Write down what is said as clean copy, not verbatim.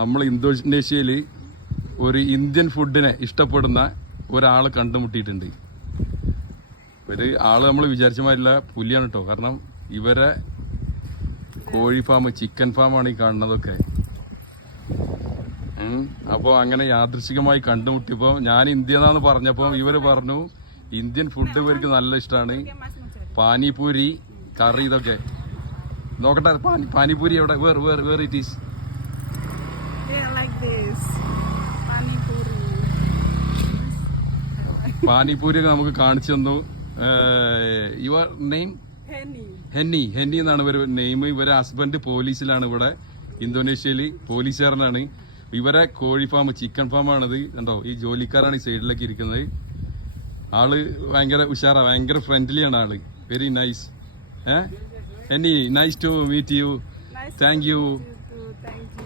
നമ്മൾ ഇന്തോനേഷ്യയിൽ ഒരു ഇന്ത്യൻ ഫുഡിനെ ഇഷ്ടപ്പെടുന്ന ഒരാൾ കണ്ടുമുട്ടിയിട്ടുണ്ട്. ഒരു ആള് നമ്മൾ വിചാരിച്ച മാതിരില്ല, പുലിയാണ് കേട്ടോ. കാരണം ഇവരെ കോഴി ഫാം, ചിക്കൻ ഫാമാണ് ഈ കാണുന്നതൊക്കെ. അപ്പോൾ അങ്ങനെ യാദൃശികമായി കണ്ടുമുട്ടിയപ്പോൾ ഞാൻ ഇന്ത്യ എന്നാന്ന് പറഞ്ഞപ്പോൾ ഇവര് പറഞ്ഞു ഇന്ത്യൻ ഫുഡ് ഇവർക്ക് നല്ല ഇഷ്ടമാണ്. പാനിപൂരി, കറി, ഇതൊക്കെ നോക്കട്ടെ. പാനിപൂരി എവിടെ? Where it is. പാനിപൂരി ഒക്കെ നമുക്ക് കാണിച്ചു തന്നു. Your name? ഹെന്നി എന്നാണ് ഇവർ നെയിം. ഇവരെ ഹസ്ബൻഡ് പോലീസിലാണ്, ഇവിടെ ഇന്തോനേഷ്യയിൽ പോലീസുകാരനാണ്. ഇവരെ കോഴി ഫാം, ചിക്കൻ ഫാമാണിത്. കണ്ടോ, ഈ ജോലിക്കാരാണ് ഈ സൈഡിലേക്ക് ഇരിക്കുന്നത്. ആള് ഭയങ്കര ഉഷാറാ, ഭയങ്കര ഫ്രണ്ട്ലിയാണ് ആള്. Very nice. Henny, nice to meet you. Thank U.